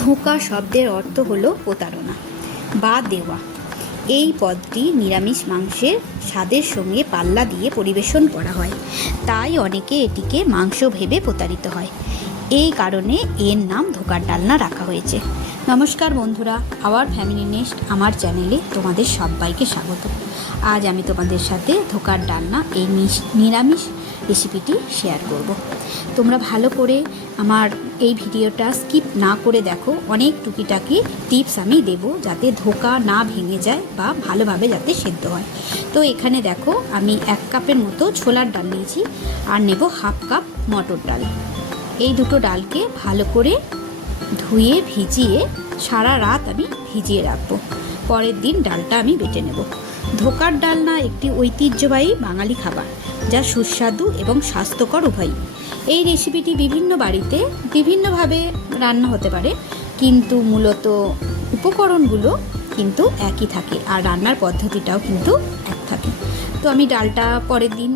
ধোঁকা শব্দের অর্থ হলো প্রতারণা বা দেওয়া। এই পদটি নিরামিষ মাংসের স্বাদের সঙ্গে পাল্লা দিয়ে পরিবেশন করা হয়, তাই অনেকে এটিকে মাংস ভেবে প্রতারিত হয়। এই কারণে এর নাম ধোঁকার ডালনা রাখা হয়েছে। নমস্কার বন্ধুরা, আওয়ার ফ্যামিলি নেস্ট আমার চ্যানেলে তোমাদের সবাইকে স্বাগত। আজ আমি তোমাদের সাথে ধোঁকার ডালনা এই নিরামিষ রেসিপিটি শেয়ার করব। তোমরা ভালো করে আমার এই ভিডিওটা স্কিপ না করে দেখো। অনেক টুকিটাকি টিপস আমি দেব যাতে ধোঁকা না ভেঙে যায় বা ভালোভাবে যাতে সেদ্ধ হয়। তো এখানে দেখো, আমি 1 কাপের মতো ছোলার ডাল নিয়েছি আর নেব 1/2 কাপ মটর ডাল। এই দুটো ডালকে ভালো করে ধুয়ে ভিজিয়ে সারা রাত আমি ভিজিয়ে রাখবো। পরের দিন ডালটা আমি বেটে নেব। ধোঁকার ডালনা একটি ঐতিহ্যবাহী বাঙালি খাবার, যা সুস্বাদু এবং স্বাস্থ্যকর উভয়ই। এই রেসিপিটি বিভিন্ন বাড়িতে বিভিন্নভাবে রান্না হতে পারে, কিন্তু মূলত উপকরণগুলো কিন্তু একই থাকে আর রান্নার পদ্ধতিটাও কিন্তু এক থাকে। তো আমি ডালটা পরের দিন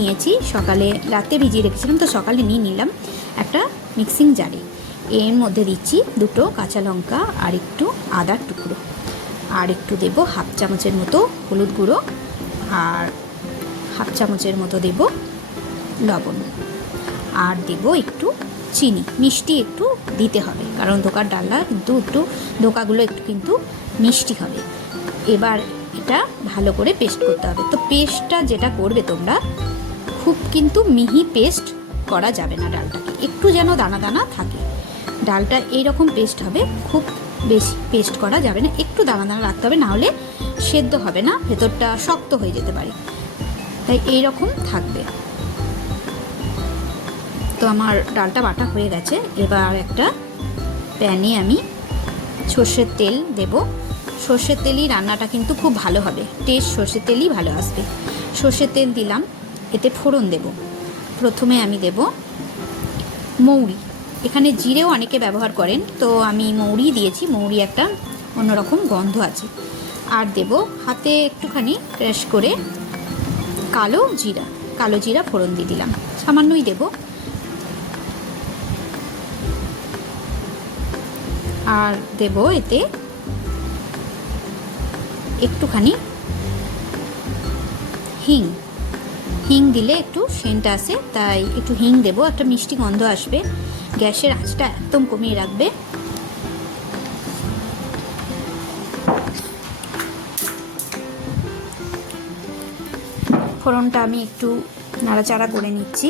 নিয়েছি, সকালে রাতে ভিজিয়ে রেখেছিলাম, তো সকালে নিয়ে নিলাম একটা মিক্সিং জারে। এর মধ্যে দিচ্ছি 2 কাঁচা লঙ্কা আর একটু আদার টুকরো, আর একটু দেব 1/2 চামচের মতো হলুদ গুঁড়ো, আর 1/2 চামচের মতো দেব লবণ, আর দেব একটু চিনি। মিষ্টি একটু দিতে হবে, কারণ ধোঁকার ডালনা কিন্তু ধোঁকাগুলো একটু কিন্তু মিষ্টি হবে। এবার এটা ভালো করে পেস্ট করতে হবে। তো পেস্টটা যেটা করবে তোমরা, খুব কিন্তু মিহি পেস্ট করা যাবে না, ডালটাকে একটু যেন দানা দানা থাকে। ডালটা এইরকম পেস্ট হবে, খুব বেশি পেস্ট করা যাবে না, একটু দানা দানা রাখতে হবে, নাহলে সেদ্ধ হবে না, ভেতরটা শক্ত হয়ে যেতে পারে। তাই এইরকম থাকবে। তো আমার ডালটা বাটা হয়ে গেছে। এবার একটা প্যানে আমি সর্ষের তেল দেব। সর্ষের তেলই রান্নাটা কিন্তু খুব ভালো হবে, টেস্ট সর্ষের তেলই ভালো আসবে। সর্ষের তেল দিলাম, এতে ফোড়ন দেব। প্রথমে আমি দেব মৌরি। এখানে জিরেও অনেকে ব্যবহার করেন, তো আমি মৌরি দিয়েছি। মৌরি একটা অন্যরকম গন্ধ আছে। আর দেব হাতে একটুখানি ক্রাশ করে কালো জিরা ফোড়ন দিয়ে দিলাম, সামান্যই দেব। আর দেব এতে একটুখানি হিং দিলে একটু সেন্ট আসে, তাই একটু হিং দেব, একটা মিষ্টি গন্ধ আসবে। গ্যাসের আঁচটা একদম কমিয়ে রাখবে। ফোড়নটা আমি একটু নাড়াচাড়া করে নিচ্ছি।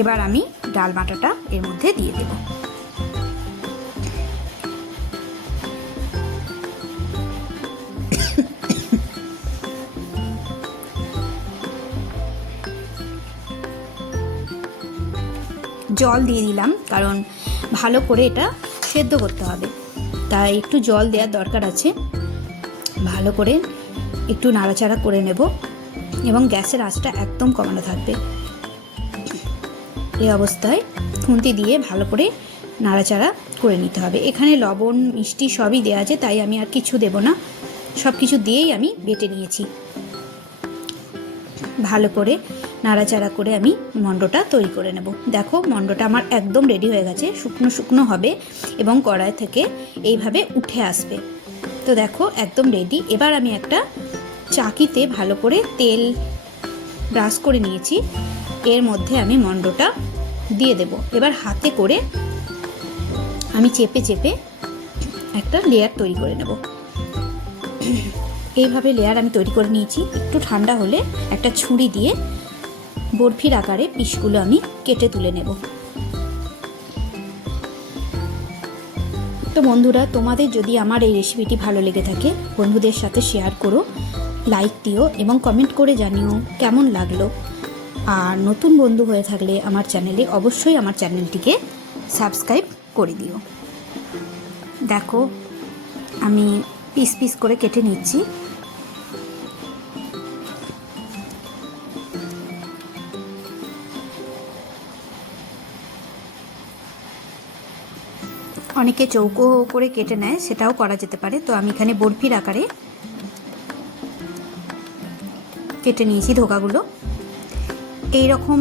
এবার আমি ডাল বাটাটা এর মধ্যে দিয়ে দেব। জল দিয়ে দিলাম, কারণ ভালো করে এটা সেদ্ধ করতে হবে, তাই একটু জল দেওয়ার দরকার আছে। ভালো করে একটু নাড়াচাড়া করে নেব এবং গ্যাসের আঁচটা একদম কমানো থাকবে। এই অবস্থায় খুন্তি দিয়ে ভালো করে নাড়াচাড়া করে নিতে হবে। এখানে লবণ মিষ্টি সবই দেওয়া আছে, তাই আমি আর কিছু দেব না, সব কিছু দিয়েই আমি বেটে নিয়েছি। ভালো করে নাড়াচাড়া করে আমি মণ্ডটা তৈরি করে নেব। দেখো, মণ্ডটা আমার একদম রেডি হয়ে গেছে, শুকনো শুকনো হবে এবং কড়াই থেকে এইভাবে উঠে আসবে। তো দেখো, একদম রেডি। এবার আমি একটা চাকিতে ভালো করে তেল ব্রাশ করে নিয়েছি, এর মধ্যে আমি মণ্ডটা দিয়ে দেব। এবার হাতে করে আমি চেপে চেপে একটা লেয়ার তৈরি করে নেব। এইভাবে লেয়ার আমি তৈরি করে নিয়েছি। একটু ঠান্ডা হলে একটা ছুরি দিয়ে বরফির আকারে পিসগুলো আমি কেটে তুলে নেব। তো বন্ধুরা, তোমাদের যদি আমার এই রেসিপিটি ভালো লেগে থাকে, বন্ধুদের সাথে শেয়ার করো, লাইক দিও এবং কমেন্ট করে জানিও কেমন লাগলো। আর নতুন বন্ধু হয়ে থাকলে আমার চ্যানেলে অবশ্যই আমার চ্যানেলটিকে সাবস্ক্রাইব করে দিও। দেখো, আমি পিস পিস করে কেটে নিচ্ছি। অনেকে চৌকো করে কেটে নেয়, সেটাও করা যেতে পারে। তো আমি এখানে বরফির আকারে কেটে নিয়েছি ধোকাগুলো। এই রকম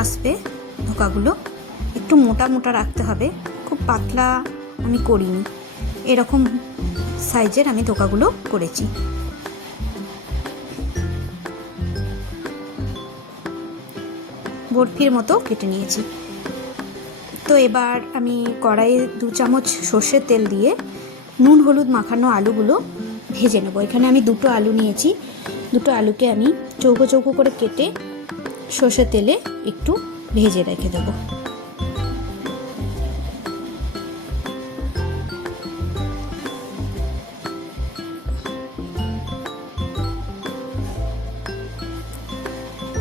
আসবে ধোকাগুলো একটু মোটা মোটা রাখতে হবে, খুব পাতলা আমি করিনি, এরকম সাইজের আমি ধোকাগুলো করেছি। বরফির মতো কেটে নিয়েছি। তো এবার আমি কড়াইয়ে 2 চামচ সর্ষের তেল দিয়ে নুন হলুদ মাখানো আলুগুলো ভেজে নেব। এখানে আমি 2টো আলু নিয়েছি, 2টো আলুকে আমি চৌকো চৌকো করে কেটে সর্ষের তেলে একটু ভেজে রেখে দেবো।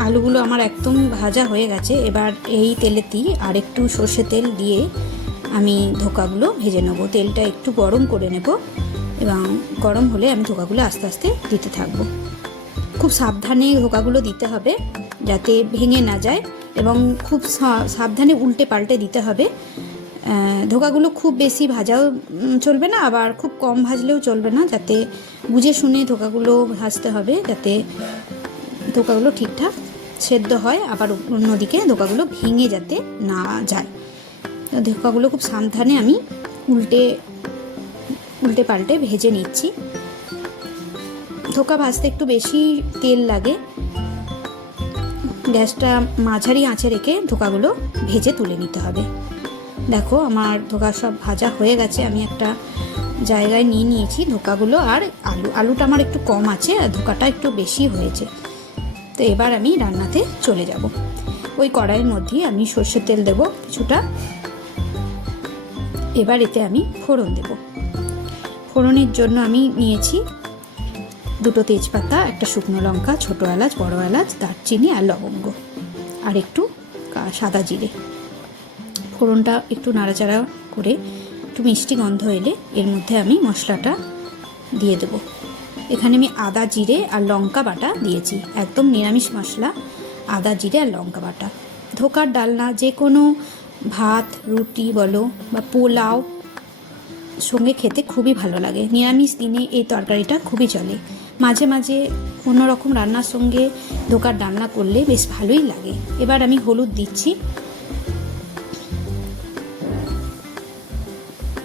আলুগুলো আমার একদম ভাজা হয়ে গেছে। এবার এই তেলেতেই আর একটু সর্ষে তেল দিয়ে আমি ধোকাগুলো ভেজে নেব। তেলটা একটু গরম করে নেব এবং গরম হলে আমি ধোকাগুলো আস্তে আস্তে দিতে থাকবো। খুব সাবধানে ধোকাগুলো দিতে হবে যাতে ভেঙে না যায়, এবং খুব সাবধানে উল্টে পাল্টে দিতে হবে। ধোকাগুলো খুব বেশি ভাজাও চলবে না, আবার খুব কম ভাজলেও চলবে না, যাতে বুঝে শুনে ধোকাগুলো ভাজতে হবে যাতে ধোকাগুলো ঠিকঠাক সেদ্ধ হয়, আবার অন্যদিকে ধোকাগুলো ভেঙে যাতে না যায়। ধোকাগুলো খুব সাবধানে আমি উল্টে পাল্টে ভেজে নিচ্ছি। ধোকা ভাজতে একটু বেশি তেল লাগে। গ্যাসটা মাঝারি আঁচে রেখে ধোকাগুলো ভেজে তুলে নিতে হবে। দেখো আমার ধোকা সব ভাজা হয়ে গেছে। আমি একটা জায়গায় নিয়ে নিয়েছি ধোকাগুলো, আর আলুটা আমার একটু কম আছে আর ধোকাটা একটু বেশি হয়েছে। তো এবার আমি রান্নাতে চলে যাব। ওই কড়াইয়ের মধ্যে আমি সর্ষের তেল দেব কিছুটা। এবার এতে আমি ফোড়ন দেব। ফোড়নের জন্য আমি নিয়েছি 2টো তেজপাতা, একটা শুকনো লঙ্কা, ছোটো এলাচ, বড় এলাচ, দারচিনি আর লবঙ্গ, আর একটু সাদা জিরে। ফোড়নটা একটু নাড়াচাড়া করে একটু মিষ্টি গন্ধ এলে এর মধ্যে আমি মশলাটা দিয়ে দেব। এখানে আমি আদা জিরে আর লঙ্কা বাটা দিয়েছি, একদম নিরামিষ মশলা, আদা জিরে আর লঙ্কা বাটা। ধোকার ডালনা যে কোনো ভাত রুটি বলো বা পোলাও সঙ্গে খেতে খুবই ভালো লাগে। নিরামিষ দিনে এই তরকারিটা খুবই চলে। মাঝে মাঝে অন্যরকম রান্নার সঙ্গে ধোকার ডালনা করলে বেশ ভালোই লাগে। এবার আমি হলুদ দিচ্ছি,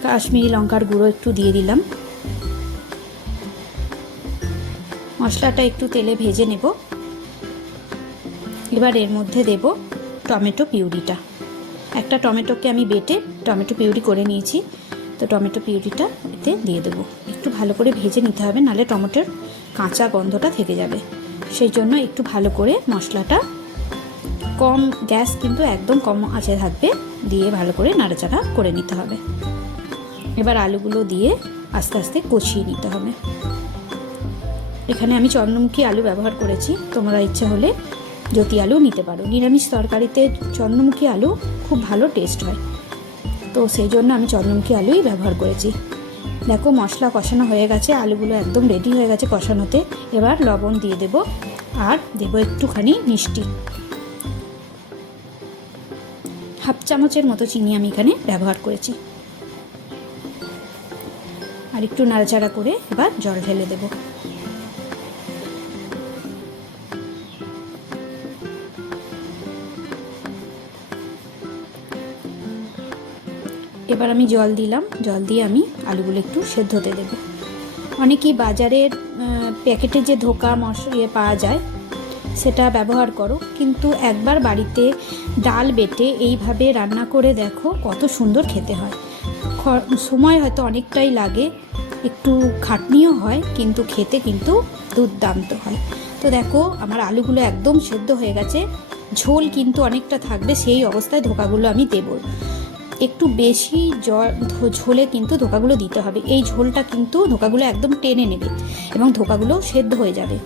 কাশ্মীরি লঙ্কার গুঁড়ো একটু দিয়ে দিলাম। মশলাটা একটু তেলে ভেজে নেব। এবার এর মধ্যে দেব টমেটো পিউরিটা। একটা টমেটোকে আমি বেটে টমেটো পিউরি করে নিয়েছি, তো টমেটো পিউরিটা এতে দিয়ে দেবো। একটু ভালো করে ভেজে নিতে হবে, নাহলে টমেটোর কাঁচা গন্ধটা থেকে যাবে। সেই জন্য একটু ভালো করে মশলাটা কম, গ্যাস কিন্তু একদম কম আঁচে থাকবে, দিয়ে ভালো করে নাড়াচাড়া করে নিতে হবে। এবার আলুগুলো দিয়ে আস্তে আস্তে কষিয়ে নিতে হবে। এখানে আমি চন্দ্রমুখী আলু ব্যবহার করেছি, তোমরা ইচ্ছা হলে জ্যোতি আলু নিতে পারো। নিরামিষ তরকারিতে চন্দ্রমুখী আলু খুব ভালো টেস্ট হয়, তো সেই জন্য আমি চন্দ্রমুখী আলুই ব্যবহার করেছি। দেখো মশলা কষানো হয়ে গেছে, আলুগুলো একদম রেডি হয়ে গেছে কষানোতে। এবার লবণ দিয়ে দেব, আর দেব একটুখানি মিষ্টি, 1/2 চামচের মতো চিনি আমি এখানে ব্যবহার করেছি। আর একটু নাড়াচাড়া করে এবার জল ঢেলে দেব। এবার আমি জল দিলাম, জল দিয়ে আমি আলুগুলো একটু সেদ্ধ হতে দেব। অনেকেই বাজারের প্যাকেটে যে ধোকা মশলা পাওয়া যায় সেটা ব্যবহার করো, কিন্তু একবার বাড়িতে ডাল বেটে এইভাবে রান্না করে দেখো কত সুন্দর খেতে হয়। সময় হয়তো অনেকটাই লাগে, একটু খাটনিও হয়, কিন্তু খেতে কিন্তু দুর্দান্ত হয়। তো দেখো আমার আলুগুলো একদম সেদ্ধ হয়ে গেছে, ঝোল কিন্তু অনেকটা থাকবে, সেই অবস্থায় ধোকাগুলো আমি দেব। একটু বেশি ঝোলে কিন্তু ধোকাগুলো দিতে হবে। এই ঝোলটা কিন্তু ধোকাগুলো একদম টেনে নেবে এবং ধোকাগুলো সেদ্ধ হয়ে যাবে।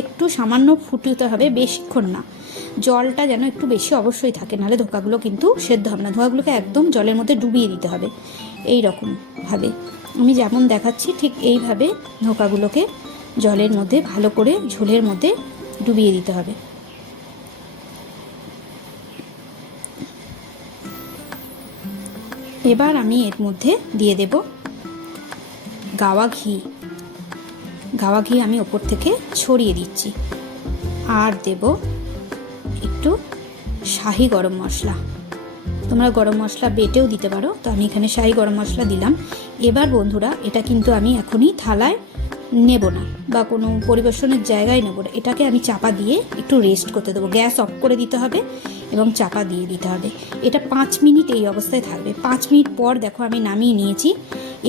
একটু সামান্য ফুটতে হবে, বেশিক্ষণ না। জলটা যেন একটু বেশি অবশ্যই থাকে, নাহলে ধোকাগুলো কিন্তু সেদ্ধ হবে না। ধোকাগুলোকে একদম জলের মধ্যে ডুবিয়ে দিতে হবে। এই রকমভাবে আমি যেমন দেখাচ্ছি ঠিক এইভাবে ধোকাগুলোকে জলের মধ্যে ভালো করে ঝোলের মধ্যে ডুবিয়ে দিতে হবে। এবার আমি এর মধ্যে দিয়ে দেব গাওয়া ঘি। গাওয়া ঘি আমি ওপর থেকে ছড়িয়ে দিচ্ছি, আর দেব একটু শাহি গরম মশলা। তোমরা গরম মশলা বেটেও দিতে পারো, তো আমি এখানে শাহি গরম মশলা দিলাম। এবার বন্ধুরা এটা কিন্তু আমি এখনই থালায় নেব না বা কোনো পরিবেশনের জায়গায় নেব না, এটাকে আমি চাপা দিয়ে একটু রেস্ট করতে দেবো। গ্যাস অফ করে দিতে হবে এবং চাপা দিয়ে দিতে হবে। এটা 5 মিনিট এই অবস্থায় থাকবে। 5 মিনিট পর দেখো আমি নামিয়ে নিয়েছি।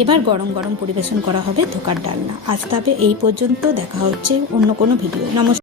এবার গরম গরম পরিবেশন করা হবে ধোকার ডালনা। আজ তবে এই পর্যন্ত, দেখা হচ্ছে অন্য কোনো ভিডিও। নমস্কার।